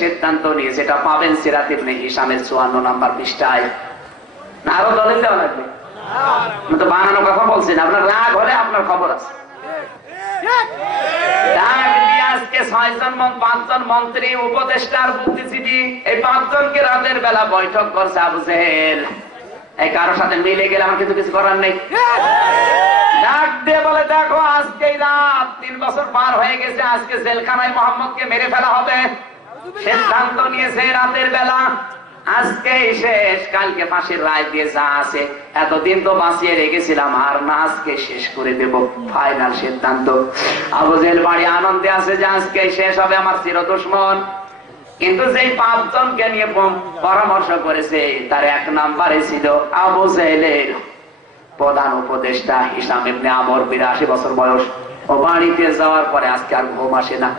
সিদ্ধান্ত নিয়ে যেটা পাবেন সিরাত ইবনে হিশামের 54 নম্বর পৃষ্ঠায়। না আরো দলিল দেওয়া লাগবে? আমি তো বানানো কথা বলছি না, আপনার রাগ হলে আপনার খবর আছে। আজকে 5জন মন্ত্রী, উপদেষ্টা আর বুদ্ধিজীবী, এই 5 জনকে রাতের বেলা বৈঠক করছে আবু জেহেল। এই কারোর সাথে মিলে গেলে আমার কিন্তু কিছু করার নেই। ডাক দিয়ে বলে, দেখো আজকে রাত 3 বছর পার হয়ে গেছে, আজকে জেলখানায় মোহাম্মদকে মেরে ফেলা হবে। সিদ্ধান্ত নিয়েছে রাতের বেলা, আজকে শেষ, কালকে ফাঁসির রায় দিয়ে যা আছে, এতদিন তো বাঁচিয়ে রেখেছিলাম, আর না আজকে শেষ করে দেব, ফাইনাল সিদ্ধান্ত। আবু জেহেল বাড়ি আনন্দে আছে যে আজকে শেষ হবে আমার চির দুশমন। কিন্তু যে 5 জনকে নিয়ে পরামর্শ করেছে তার 1 নম্বরে ছিল আবু জেহেলের প্রধান উপদেষ্টা হিশাম ইবনে আমর, 82 বছর বয়স। ও বাড়িতে যাওয়ার পরে আজকে আর ঘুম আসে না,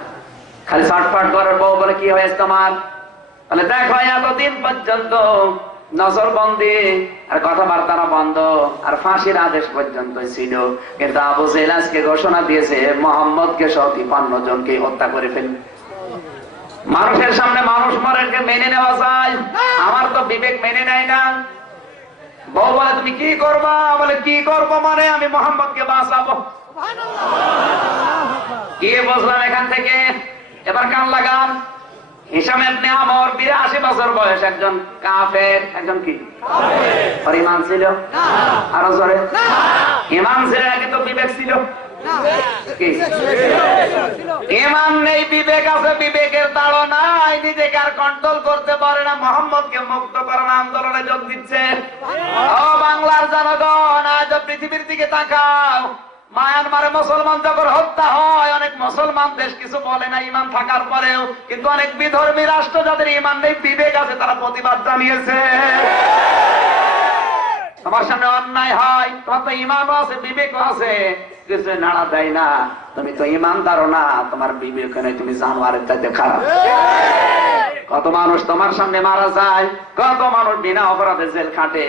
খালি ছটফট করার। বউ বলে, কি হয়েছে তোমার? বলে, দেখো এতদিন পর্যন্ত নজরবন্দি আর কথাবার্তা বন্ধ আর ফাঁসির আদেশ পর্যন্ত ছিল, কিন্তু আবু জেহেল আজকে ঘোষণা দিয়েছে মোহাম্মদকে সহ 53 জনকে হত্যা করে ফেলবে। মানুষের সামনে মানুষ মরে মেনে নেওয়া যায়, আমার তো বিবেক মেনে নেয় না। বউ বলে, তুমি কি করবা? বলে, কি করবো মানে আমি মোহাম্মদকে বাঁচাবো। কি বুঝলাম এখান থেকে? এবার কান লাগান। হিশাম ইবনে আমর 82 বছর বয়স, একজন কাফের। একজন কি আর ঈমান ছিল? আরো জোরে। ঈমান ছিল, কিন্তু বিবেক ছিল? ঈমান নেই, বিবেক আছে, বিবেকের তাড়না নাই, নিজেকে আর কন্ট্রোল করতে পারে না। মোহাম্মদকে মুক্ত করার আন্দোলনে যোগ দিচ্ছে। ও বাংলার জনগণ, আজ পৃথিবীর দিকে তাকাও। মায়ানমারে মুসলমান যখন হত্যা হয়, অনেক মুসলমান দেশ কিছু বলে না ঈমান থাকার পরেও, কিন্তু অনেক বিধর্মী রাষ্ট্র যাদের ঈমান নেই, বিবেক আছে, তারা প্রতিবাদ জানিয়েছে। তোমার সামনে অন্যায় হয়, তোমার তো ঈমানও আছে, বিবেকও আছে, কিছু নাড়া দেয় না। তুমি তো ঈমানদারও না, তোমার বিবেক নেই, তুমি জানোয়ারের চাইতে খারাপ। কত মানুষ তোমার সামনে মারা যায়, কত মানুষ বিনা অপরাধে জেল খাটে।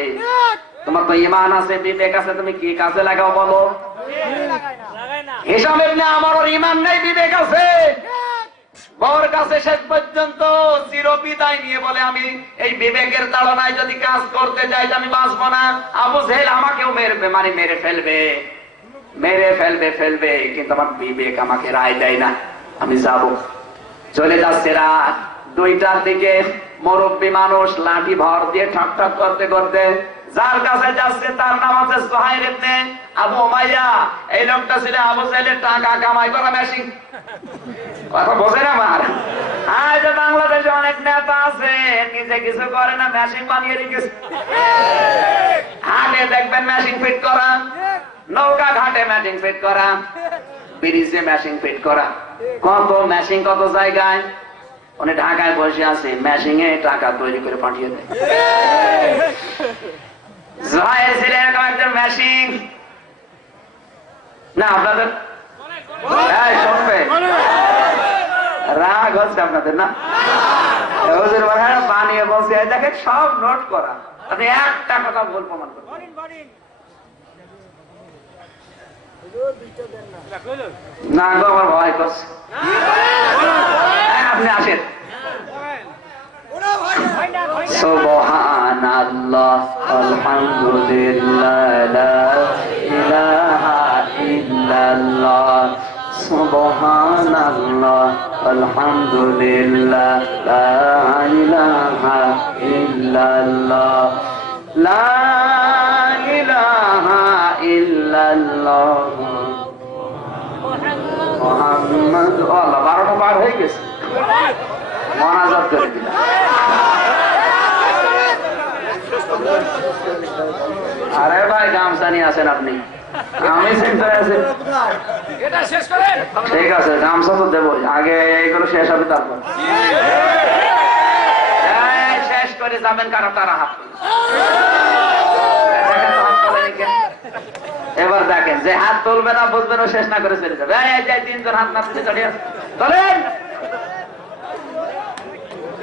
তোমার তো ঈমান আছে, বিবেক আছে, তুমি কি কাজে লাগাও বলো? হিশাম ইবনে আমর ঈমান নেই, বিবেক আছে। বউর কাছে শেষ পর্যন্ত চির বিদায় নিয়ে বলে, আমি এই বিবেকের তাড়নায় যদি কাজ করতে যাই আমি বাঁচবো না। আবু জেহেল আমাকেও মেরবে, মানে মেরে ফেলবে, কিন্তু আমার বিবেক আমাকে রায় দেয় না। আমি যাব। চলে যাচ্ছে রাত 2টার দিকে, মুরব্বী মানুষ লাঠি ভর দিয়ে ঠক করতে করতে যার কাছে যাচ্ছে তার নাম হচ্ছে সুহাইল ইবনে আবু উমাইয়া। এই লোকটা ছিল আবু জেহেলের টাকা কামাই করা মেশিন। কথা বোঝেন আমার? আজ বাংলাদেশে অনেক নেতা আছে, নিজে কিছু করে না, মেশিন বানিয়ে রেখেছে। হাটে দেখবেন মেশিন ফিট করা, নৌকা ঘাটে মেশিন ফিট করা, ব্রিজে মেশিন ফিট করা, কত মেশিন কত জায়গায়। উনি ঢাকায় বসে আছে, মেশিনে টাকা তৈরি করে পাঠিয়ে দেয়। জয়ের ছিল এরকম একজন মেশিন। না আপনাদের শুনবে, রাগ হচ্ছে আপনাদের না? বানিয়ে বলছে, দেখেন সব নোট করা, আপনি একটা কথা ভুল প্রমাণ করেন না গো, আমার ভয় করছে। আপনি আসেন। সুবহানাল্লাহ, আলহামদুলিল্লাহ, লা ইলাহা ইল্লাল্লাহ, সুবহানাল্লাহ, আলহামদুলিল্লাহ, লা ইলাহা ইল্লাল্লাহ, লা ইলাহা ইল্লাল্লাহ, মুহাম্মদ। আল্লাহ, 12টা পার হয়ে গেছে, মোনাজাত করে দিলাম। আরে ভাই, গামছা নিয়ে আসেন আপনি, আমি সেন্টারে আছি। ঠিক আছে, গামছা তো দেবো, আগে এইগুলো শেষ হবে তারপর। শেষ করে যাবেন কারো তারা হাত। এবার দেখেন, যে হাত তুলবে না বুঝবেন ও শেষ না করে চলে যাবে। 3জন হাত না তুলে চলে চলেন।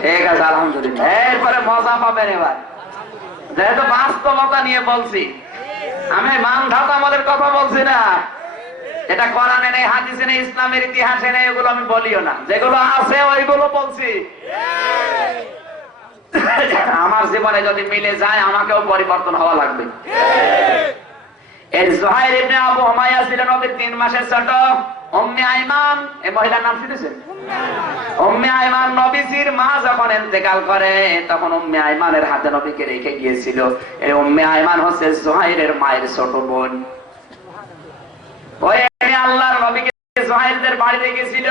ঠিক আছে, আলহামদুলিল্লাহ। এরপরে মজা পাবেন। এবার যেহেতু বাস্তবতা নিয়ে বলছি, আমি মান ধাত আমলের কথা বলছি না, এটা কোরআনে নেই, হাদিসে নেই, ইসলামের ইতিহাসে নেই, এগুলো আমি বলিও না। যেগুলো আছে ওইগুলো বলছি। আমার জীবনে যদি মিলে যায় আমাকেও পরিবর্তন হওয়া লাগবে। এর জুহাইর ইবনে আবু হুমায়্যা ছিলেন নবীর 3 মাসের ছোট। উম্মে আইমান, এই মহিলার নাম শুনেছেন? উম্মে আইমান নবীজির মা যখন ইন্তেকাল করে তখন উম্মে আইমানের হাতে নবীকে রেখে গিয়েছিল। এই উম্মে আইমান হচ্ছে জুহাইরের মায়ের ছোট বোন। ওই আল্লাহর নবীকে জুহাইরদের বাড়িতে গিয়েছিল।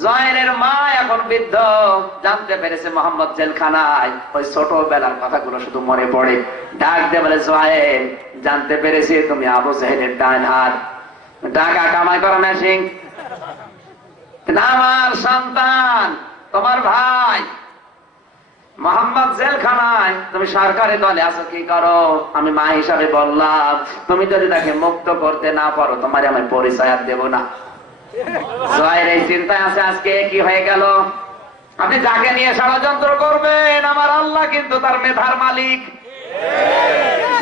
জুহাইরের মা এখন বৃদ্ধ, জানতে পেরেছে মুহাম্মদ জেলখানায়। ওই ছোটবেলার কথাগুলো শুধু মনে পড়ে। ডাক দিয়ে বলে, জুহাইর, জানতে পেরেছি তুমি আবু জাহেলের ডান হাত, টাকা কামাই করা মেশিন। আমার সন্তান, তোমার ভাই মুহাম্মদ জেলখানায়, তুমি সরকারি দলে আছো, কি করো? আমি মা হিসাবে বললাম, তুমি যদি তাকে মুক্ত করতে না পারো তোমার আমি পরিচয় আর দেব না। জয়ের এই চিন্তায় আছে। আজকে কি হয়ে গেল? আপনি যাকে নিয়ে ষড়যন্ত্র করবেন আমার আল্লাহ কিন্তু তার মেধার মালিক।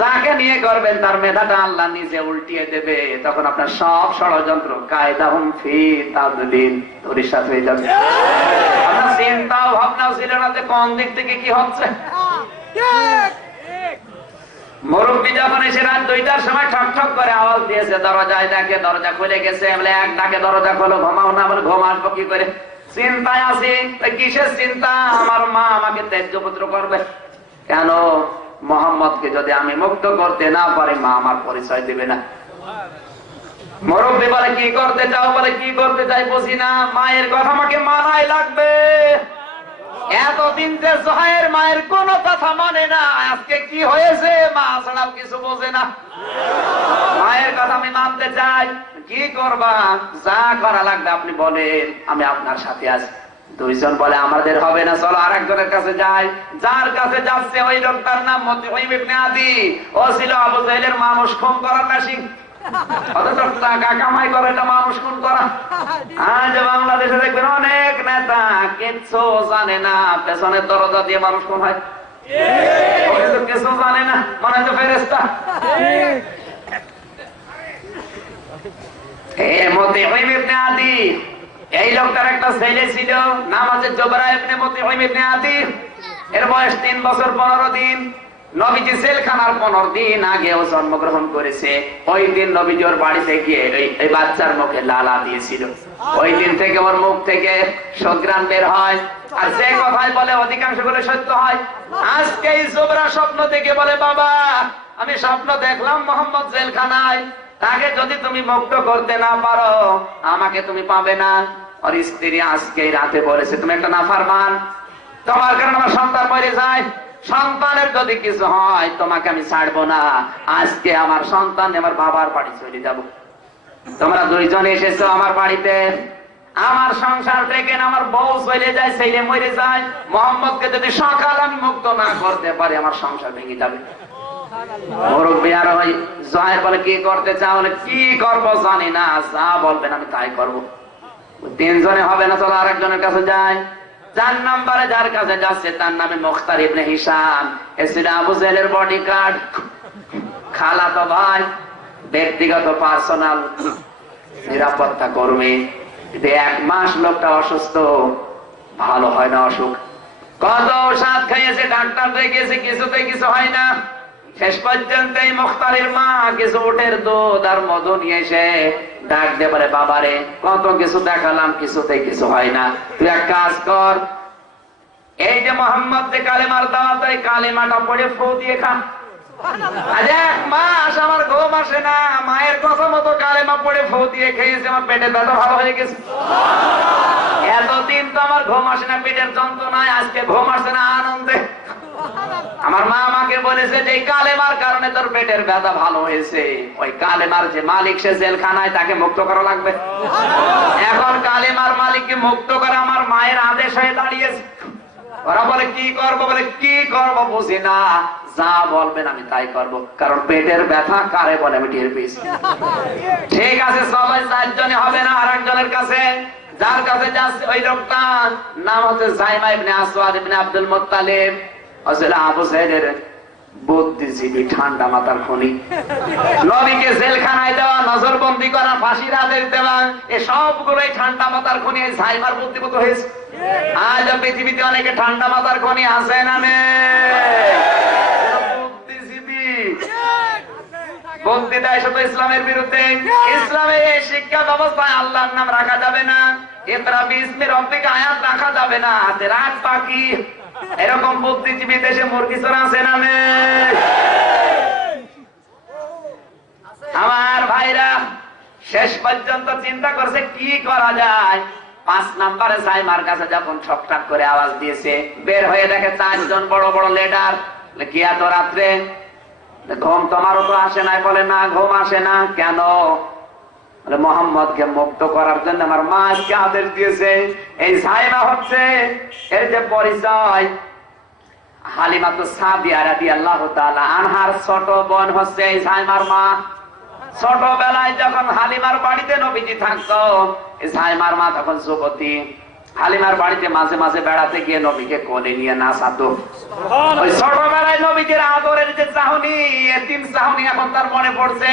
যাকে নিয়ে করবেন তার মেধাটা আল্লাহ নিজে উল্টিয়ে দেবে। তখন আপনার সব ষড়যন্ত্র কায়দাহুম ফি তাদলিল ধরিসাত হয়ে যাবে। আপনার চিন্তাও ভাবনাও ছিল না যে কোন দিক থেকে কি হচ্ছে। মুরব্বী যখন এসে রাত 2টার সময় ঠক ঠক করে আওয়াজ দিয়েছে, দরজায় দেখে দরজা খুলে গেছে। বলে এক ডাকে দরজা খোলো, ঘুমাও না। বলে ঘুম আসবো কি করে? চিন্তায় আছি। কিসের চিন্তা? আমার মা আমাকে ত্যায্য পুত্র করবে। কেন? মোহাম্মদকে যদি আমি মুক্ত করতে না পারি মা আমার পরিচয় দিবে না। মুরব্বী বলে, কি করতে চাও? বলে, কি করতে চাই বুঝি না, মায়ের কথা আমাকে মানাই লাগবে। এতদিন যে জুহাইর মায়ের কোন কথা মানে না, আজকে কি হয়েছে? মা ছাড়াও কিছু বোঝে না। মায়ের কথা আমি মানতে চাই। কি করবা? যা করা লাগবে আপনি বলেন, আমি আপনার সাথে আছি। দুইজন বলে, আমাদের হবে না, চলো আরেকজনের কাছে যাই। যার কাছে যাচ্ছে ওই লোকটার নাম মুতঈম ইবনে আদি। ও ছিল আবু জাহেলের মানুষ খুন করার মেশিন। অথচ টাকা কামাই করে এটা মানুষ খুন করা। আজ বাংলাদেশে দেখবেন অনেক নেতা কিচ্ছু জানে না, পেছনের দরজা দিয়ে মানুষ খুন হয়। কিছু জানে না, মনে হচ্ছে ফেরেশতা। মুতঈম ইবনে আদি, এই লোকটার একটা ছেলে ছিল, নাম আছে জুবরা ইবনে মুতঈম ইবনে আদি। এর বয়স 3 বছর 15 দিন। নবীজি জেলখানার 15 দিন আগেও জন্মগ্রহণ করেছে। ওই দিন নবীজি ওর বাড়িতে গিয়ে এই বাচ্চার মুখে লালা দিয়েছিল। ওই দিন থেকে ওর মুখ থেকে সুঘ্রাণ বের হয়, আর যে কথাই বলে অধিকাংশ গুলো সত্য হয়। আজকে এই জুবরা স্বপ্ন থেকে বলে, বাবা আমি স্বপ্ন দেখলাম মুহাম্মদ জেলখানায়, তাকে যদি তুমি মুক্ত করতে না পারো আমাকে তুমি পাবে না। আর স্ত্রী আজকে রাতে বলেছে, তুমি একটা নাফরমান, তোমার কারণে আমার সন্তান মরে যায়। সন্তানের যদি কিছু হয় তোমাকে আমি ছাড়বো না। আজকে আমার সন্তান আমার বাবার বাড়ি চলে যাব। তোমরা দুইজন এসেছো আমার বাড়িতে, আমার সংসার থেকে আমার বউ চলে যায়, ছেলে মরে যায়। মোহাম্মদকে যদি সকাল আমি মুক্ত না করতে পারি আমার সংসার ভেঙে যাবে। মুরব্বী আর ওই জুহাইর বলে, কি করতে চাও? বলে, কি করবো জানি না, যা বলবেন আমি তাই করবো। 3 জনে হবে না, চলো আরেকজনের কাছে যাই। 4 নম্বরে যার কাছে যাচ্ছে তার নামে মুখতার ইবনে হিশাম। এসেছিল আবু জাহেলের বডিগার্ড, খালাতো ভাই, ব্যক্তিগত পার্সোনাল নিরাপত্তা কর্মী। 1 মাস লোকটা অসুস্থ, ভালো হয় না অসুখ। কত ঔষধ খাইয়েছে, ডাক্তার দেখিয়েছে, কিছুতেই কিছু হয় না। শেষ পর্যন্ত এই মুখতারের মা কিছু উটের দুধ আর মধু নিয়ে এসে ডাক দিয়ে বলে, বাবারে কত কিছু দেখালাম, কিছুতেই কিছু হয় না, তুই এক কাজ কর, এই যে মোহাম্মদ যে কালেমার দাওয়াত, এই কালেমাটা পড়ে ফু দিয়ে খা। আজ 1 মাস আমার ঘুম আসে না, মায়ের কথা মতো কালেমা পড়ে ফু দিয়ে খেয়েছে, আমার পেটে ব্যথা ভালো হয়ে গেছে। এতদিন তো আমার ঘুম আসে না পেটের যন্ত্রণায়, আজকে ঘুম আসে না আনন্দে। আমার মা আমাকে বলেছে যে কালেমার কারণে তোর পেটের ব্যথা ভালো হয়েছে। ওই কালেমার যে মালিক সে জেলখানায়, তাকে মুক্ত করা লাগবে। এখন কালেমার মালিককে মুক্ত করা আমার মায়ের আদেশ হয়ে দাঁড়িয়েছে। ওরা বলে, কি করবো? বলে, কি করবো বুঝি না, যা বলবেন আমি তাই করব, কারণ পেটের ব্যথা কারে বলে আমি টের পেয়েছি। ঠিক আছে, সবাই 4 জনে হবে না, আরেকজনের কাছে। যার কাছে যাচ্ছে ওই লোকটার নাম হচ্ছে জাইমা ইবনে আসওয়াদ ইবনে আব্দুল মুত্তালিব, আসলে আবু জাহেলের বুদ্ধিজীবী ঠান্ডা মাথার খনি, নবীকে জেলখানায় দেওয়া, নজরবন্দি করা, ফাঁসির আদেশ দেওয়া, এ সবগুলোই ঠান্ডা মাথার খনি। জাইমার বুদ্ধিমত হয়েছে। আজ পৃথিবীতে অনেকে ঠান্ডা মাথার খনি আছে না বুদ্ধিজীবী বুদ্ধি দেয় শুধু ইসলামের বিরুদ্ধে। ইসলামের এই শিক্ষা ব্যবস্থায় আল্লাহর নাম রাখা যাবে না, ইকরা বিসমি রাব্বিকা আয়াত রাখা যাবে না, হাতে রাত পাখি, এরকম বুদ্ধিজীবী দেশে মুরগি চোর আছে না? আমার ভাইরা শেষ পর্যন্ত চিন্তা করছে কি করা যায়। 5 নম্বরে সাইমার কাছে যখন ঠকঠাক করে আওয়াজ দিয়েছে, বের হয়ে দেখে 4 জন বড় বড় লিডার। কি এত রাত্রে ঘুম তোমারও তো আসে নাই? বলে না, ঘুম আসে না। কেন? বলে মোহাম্মদকে মুক্ত করার জন্য আমার মা আজকে আদেশ দিয়েছে। এই সাইমা হচ্ছে এর যে পরিচয়, হালিমাতু সাদিয়া রাদিয়াল্লাহু তাআলা আনহার ছোট বোন হচ্ছে এই সাইমার মা। ছোটবেলায় যখন হালিমার বাড়িতে নবীজি থাকতো, এই সাইমার মা তখন যুবতী। হালিমার বাড়িতে মাঝে মাঝে বেড়াতে গিয়ে নবীকে কোলে নিয়ে নাচাতো। ওই ছোটবেলায় নবীজির আদরের যে চাহনি, এতিম চাহনি এখন তার মনে পড়ছে।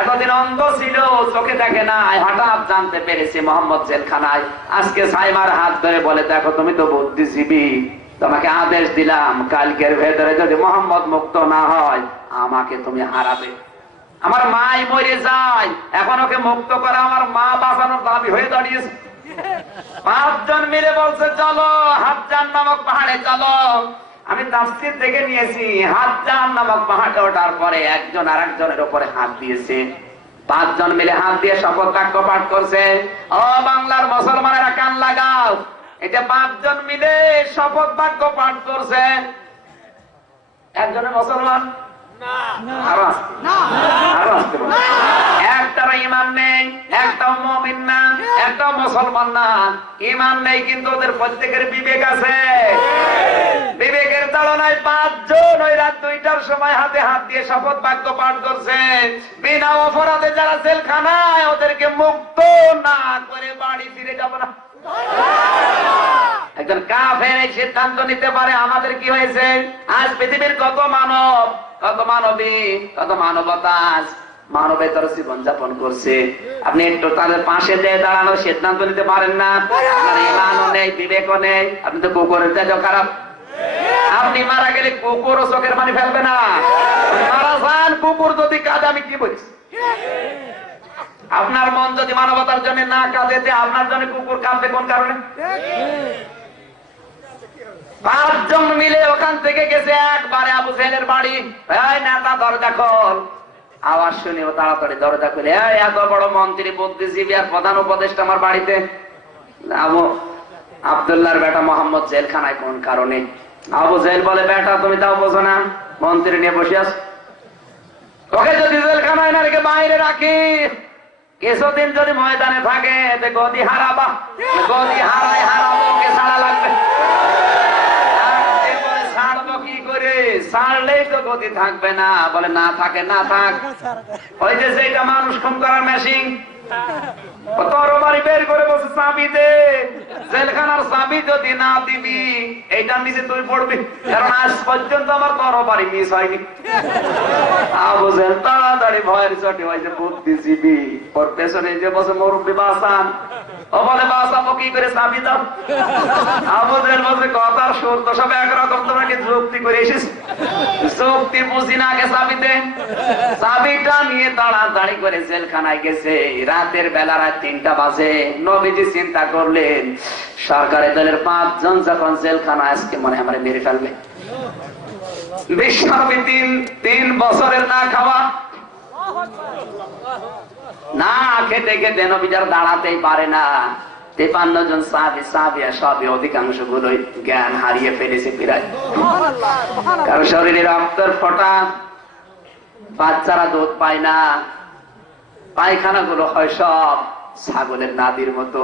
এতদিন অন্ধ ছিল, চোখে দেখে না, হঠাৎ জানতে পেরেছে মোহাম্মদ জেলখানায়। আজকে সাইমার হাত ধরে বলে, দেখো তুমি তো বুদ্ধিজীবী, তোমাকে আদেশ দিলাম কালকের ভেতরে যদি মোহাম্মদ মুক্ত না হয় আমাকে তুমি হারাবে। আমার মাই মরে যায়, এখন ওকে মুক্ত করা আমার মা বাঁচানোর দাবি হয়ে দাঁড়িয়েছে। 5 জন মিলে বলছে চলো হাজ্জান নামক পাহাড়ে চলো। আমি তাফসীর থেকে নিয়েছি, হাজ্জান নামক পাহাড়ে ওঠার পরে একজন আরেকজনের উপরে হাত দিয়েছে। 5 জন মিলে হাত দিয়ে শপথ বাক্য পাঠ করছে। ও বাংলার মুসলমানেরা কান লাগাও, এটা 5 জন মিলে শপথ বাক্য পাঠ করছে। একজনের মুসলমান একটার ইমান নেই, একটাও মুমিন না, একটাও মুসলমান না। ইমান নেই কিন্তু ওদের প্রত্যেকের বিবেক আছে। বিবেকের তাড়নায় 5 জন ওই রাত 2টার সময় হাতে হাত দিয়ে শপথ বাক্য পাঠ করছে। বিনা অপরাধে যারা জেলখানায়, ওদেরকে মুক্ত না করে বাড়ি ফিরে যাব না। একজন কাফের এই সিদ্ধান্ত নিতে পারে। আমাদের কি হয়েছে? আজ পৃথিবীর কত মানব, কত মানবী, কত মানবতা মানবেতর জীবন যাপন করছে। আপনি একটু তাদের পাশে যেয়ে দাঁড়ানোর সিদ্ধান্ত নিতে পারেন না। আপনার ইমানও নেই, বিবেকও নেই। আপনি তো কুকুরের চেয়ে খারাপ। আপনি মারা গেলে কুকুরও চোখের পানি ফেলবে না। মারা যান, কুকুর যদি কাঁদে আমি কি বলছি? আপনার মন যদি মানবতার জন্য না কাঁদে, আপনার জন্য কুকুর কাঁদবে কোন কারণে? 5 জন মিলে ওখান থেকে গেছে একবারে আবু জেহেলের বাড়ি। এই নেতা দরজা খোল। আওয়াজ শুনেও তাড়াতাড়ি দরজা খুলে, এত বড় মন্ত্রী, বুদ্ধিজীবী আর প্রধান উপদেষ্টা আমার বাড়িতে। আবু আব্দুল্লাহর বেটা মোহাম্মদ জেলখানায় কোন কারণে? আবু জেহেল বলে, বেটা তুমি তাও বোঝো না, মন্ত্রী নিয়ে বসে আস। ওকে যদি জেলখানায় না রেখে বাইরে রাখি, কিছুদিন যদি ময়দানে থাকে গদি হারাবা। গদি হারাবো, ওকে ছাড়া লাগবে। ছাড়বো কি করে? ছাড়লেই তো গদি থাকবে না। বলে না থাকে, না থাক। ওই যে যেটা মানুষ খুন করার মেশিন, তরবারি বের করে বসে চাবি দে। জেলখানার চাবি যদি না দিবি, এইটার নিচে তুই পড়বি। কারণ আজ পর্যন্ত আমার তরবারি মিস হয়নি। আবু জেহেল তাড়াতাড়ি ভয়ের চটে হয়েছে বুদ্ধিজীবী। ওর পেছনে যে বসে মুরব্বি বাসান, ও বলে বাসাবো কি করে? চাবি দাও। আবু জেহেল বলছে, কথার সুর তো সব একরকম, তোমরা কি যুক্তি করে এসেছ? যুক্তি বুঝি না, আগে চাবি দে। চাবিটা নিয়ে তাড়াতাড়ি করে জেলখানায় গেছে। রাতের বেলা, রাত 3টা বাজে। নবীজি চিন্তা করলেন, সরকারি দলের 5 জন যখন জেলখানা, আজকে মনে আমার মেরে ফেলবে। বিশ্বনবী 3 বছরের না খাওয়া, না খেতে খেতে নবী যারা দাঁড়াতেই পারে না। 53 জন সাহাবী সবই অধিকাংশ গুলোই জ্ঞান হারিয়ে ফেলেছে প্রায়। কারণ শরীরে রক্তের ফোঁটা, বাচ্চারা দুধ পায় না, পায়খানা গুলো হয় সব ছাগলের নাদির মতো।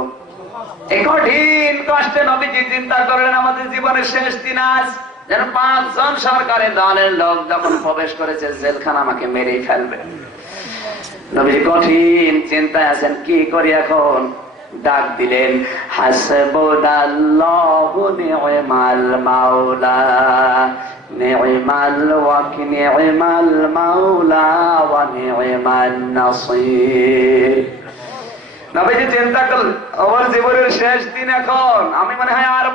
এই কঠিন কষ্টে নবীজি চিন্তা করলেন, আমাদের জীবনের শেষ দিন আজ, যেন 5 জন সরকারি দলের লোক যখন প্রবেশ করেছে জেলখানা, আমাকে মেরেই ফেলবে। নবীজি কঠিন চিন্তায় আছেন, কি করি এখন? ডাক দিলেন, হাসবুনাল্লাহু নি'মাল মাওলা নি'মাল ওয়াকিল নি'মাল মাওলা ওয়া নি'মান নাসির। নবীজি চিন্তা করলেন আমার জীবনের শেষ দিন এখন, আমি মনে হয় আর